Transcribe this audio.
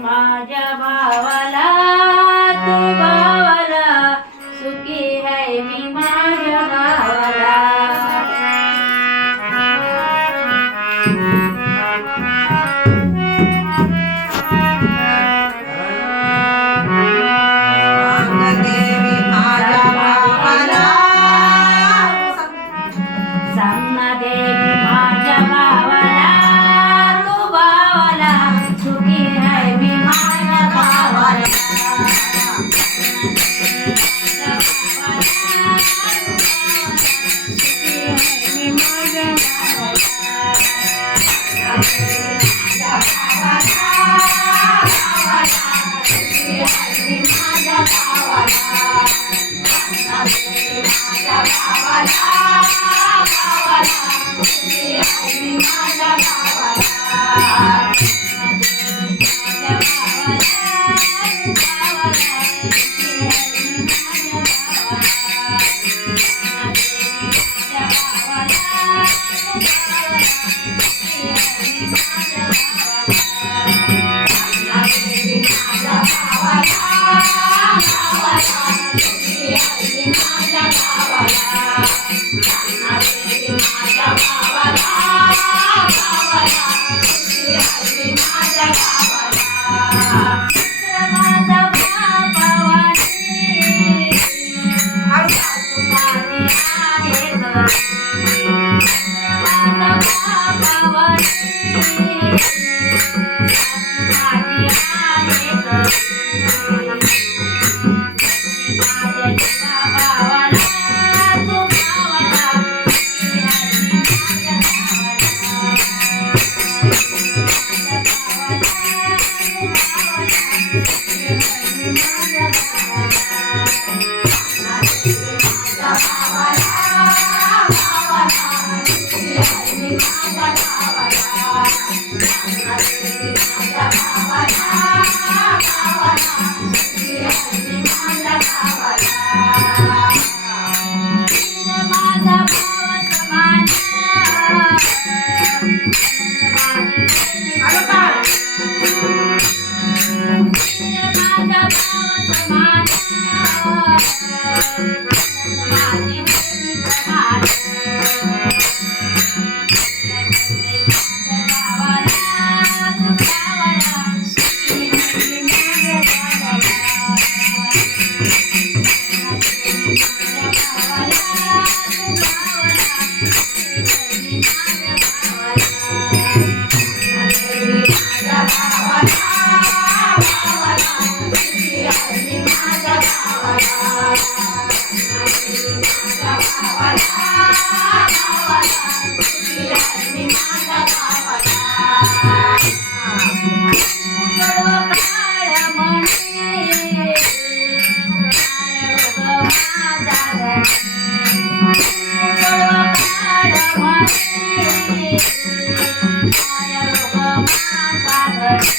माझ्या भावाला तू भावाला सुखी है मी माझ्या भावाला. माझा Bye.